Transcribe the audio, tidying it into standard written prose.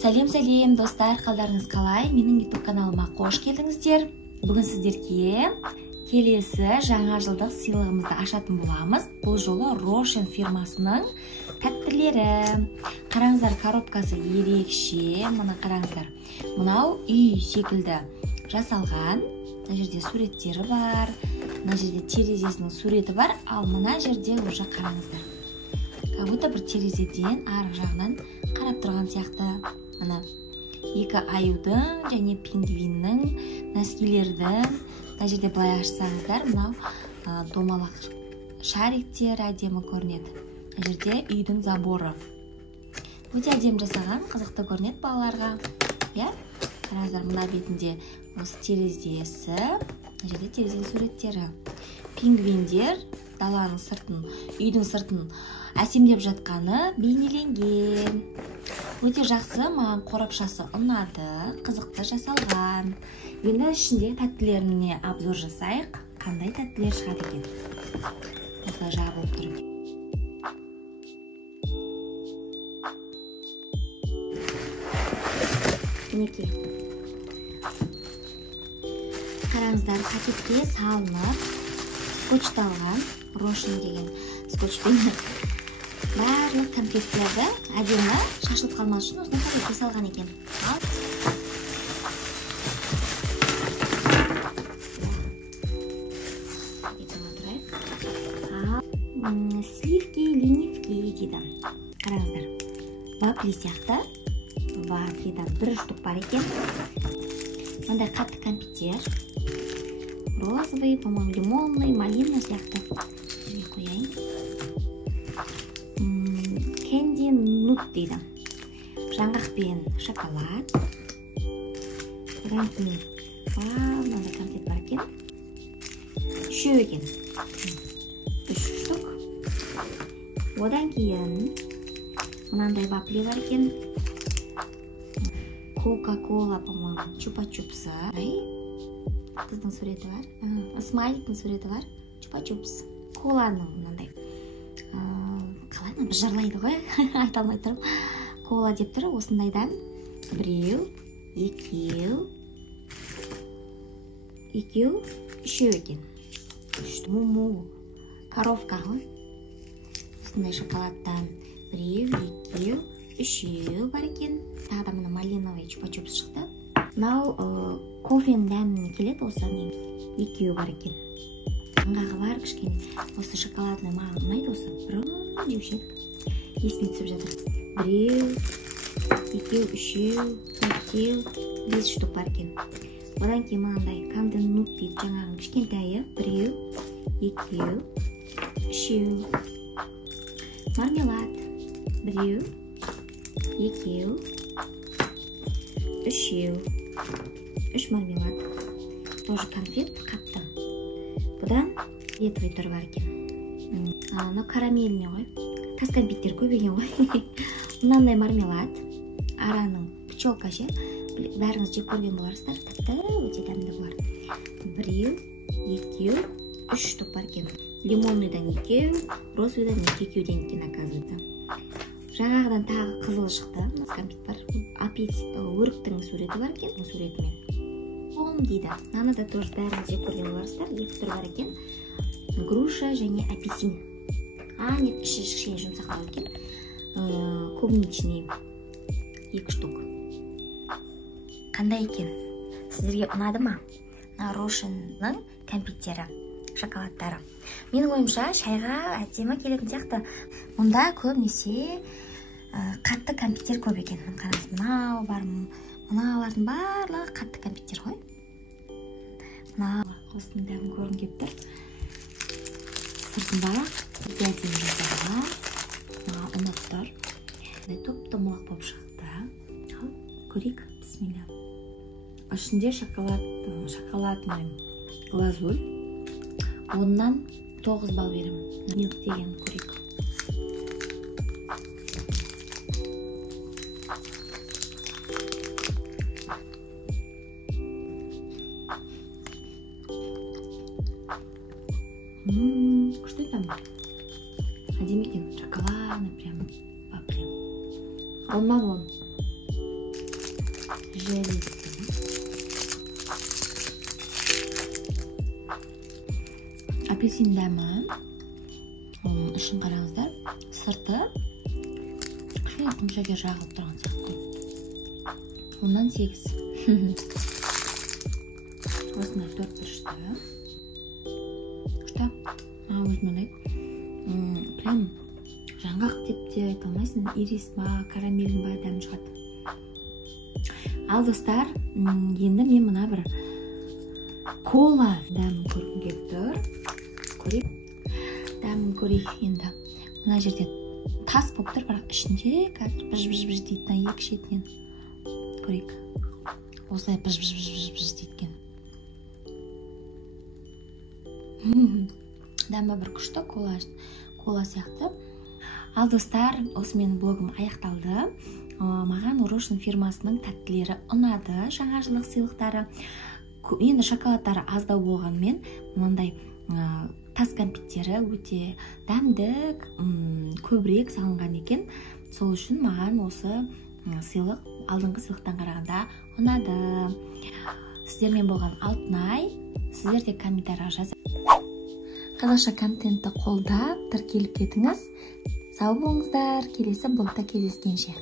Сәлем достар, қалдарыңыз қалай? Менің YouTube каналыма қош келдіңіздер. Бүгін сіздерге келесі жаңа жылдық сыйлығымызды ашатын боламыз. Бұл жолы Рошен фирмасының тәттілері. Қараңыздар, коробкасы ерекше. Мұны қараңыздар. Мынау үй секілді жасалған. Мына жерде суреттері бар. Мына жерде терезесінің суреті бар. Ал мына жерде уже қараңыздар. Как будто бір терезеден арғы жағынан қарап тұрған сияқты. Мына екі аюдың және пингвиннің, нәскилердің. Мына жерде былай ашсаңыздар, мынау домалақ шариктер әдемі көрінеді. Мына жерде үйдің заборы. Өте әдемі жасаған, қызықты көрінеді балаларға. Қараңыздар, мына бетінде осы терезесі, мына жерде терезенің суреттері. Пингвиндер даланың сыртын, үйдің сыртын әсемдеп жатқаны бейнеленген. Өте жақсы, маған қорапшасы ұнады, қызықты жасалған. Енді ішінде тәттілеріне обзор жасайық. Қандай тәттілер шығады екен? Осылай жабылып тұр екен. Мінекей. Қараңыздар, пакетке салынып, скотчталған, Рошен деген скотчпен барлық конфеттерді әдемі шашылып қалмас үшін осындай пакетке салған екен. Сливки, ленивки дейді. Қараңыздар, вафли сияқты. Вафлидан бір штук бар екен. Мындай қатты конфеттер. Розовый, по-моему, лимонный, малина сияқты. Қояйын. Кенди нут дейді. Жаңғақ пен шоколад. Одан кейін мынандай конфет бар екен. Үшеу екен. 3 штук. Одан кейін мынандай вафли бар екен. Кока-кола, по-моему, чупа-чупсы. Қыздың суреті бар. Смайликтің суреті бар. Чупа-чупс. Коланың мынандай. Қалай жырлайды ғой, айта алмай тұрып. Кола деп тұр, осындайдан. Біреу, екеу, үшеу екен. Му-му, коровка ғой. Осындай шоколадтан. Біреу, екеу, үшеу бар екен. Тағы да мына малиновый чупа-чупс шықты. Мынау кофенің дәміне келеді, осы екеу бар екен. Жаңғағы бар кішкене. Осы шоколадный маған ұнайды осы. Бұрын деуші еді. Есіме түсіп жатыр. Біреу, екеу, үшеу, төртеу, 5 штук бар екен. Одан кейін мынандай канден нут дейді, жаңағының кішкентайы. Біреу, екеу, үшеу. Мармелад. Біреу, екеу, үшеу. 3 мармелад. Тоже конфет қатты. Бұдан фиолетовый түрі бар екен. Мынау карамельный ғой. Тас конфеттер көбейген ғой. Мынандай мармелад. Араның пчелка ше. Бәріңіз жеп көрген боларсыздар. Тіпті өте дәмді болар. Біреу, екеу, 3 штук бар екен. Лимонныйдан екеу, розовыйдан екеуден екен, оказывается. Жаңағыдан тағы қызыл шықты. Конфет бар. Өріктің суреті бар екен. Суретімен. Дейді. Наны да тоже бәрін жеп көрген боларсыздар. 2 түр бар екен. Груша және апельсин. Нет, іші жұмсақтау екен. Клубничный 2 штук. Қандай екен? Сіздерге ұнады ма? Рошеннің конфеттері, шоколадтары. Менің ойымша шайға әдемі келетін сияқты. Мұнда көбінесе қатты конфеттер көп екен. Қараңыз, мынау бар. Мыналардың барлығы қатты конфеттер ғой. Осының бәрін көрін кеп тұр. Сыртында әдемі жасалған. Ұнап тұр. Топ-томалақ болып шықты. Көрейік, бісмилля. Ішінде шоколадный глазурь. Оннан 9 балл берем. Милк деген көрейік. Что это? Әдемі екен, шоколадный прям вафли. Оннан 10. желесі. Апельсин дәмі. Ішін қараңыздар. Сырты кішкене құмшекер жағылып тұрған сияқты. Ондан 8. Осындай 4 бұрышты. Күшті. Өзіме ұнайды. Прям жаңғақ деп те айта алмайсың. Ирис ба, карамель ба дәмі шығады. Ал достар, енді мен мына бір кола дәмін көргім келіп тұр. Көрейік. Дәмін көрейік енді. Мына жерде тас болып тұр, бірақ ішінде қазір быж-быж дейтін екі шетінен. Көрейік. Осылай быж-быж дейтін. Дәмі бір күшті, кола сияқты. Ал достар, осы менің блогым аяқталды. Маған Рошен фирмасының тәттілері ұнады, жаңа жылдық сыйлықтары. Енді шоколадтары аздау болғанмен, мынандай тас кәмпиттері өте дәмдік, көбірек салынған екен. Сол үшін маған осы сыйлық алдыңғы сыйлықтан қарағанда ұнады. Сіздермен болған Алтынай. Сіздер де комментарияға жазып. Қазақша контентті қолдап, тіркеліп кетіңіз. Сау болыңыздар, келесі блогта кездескенше.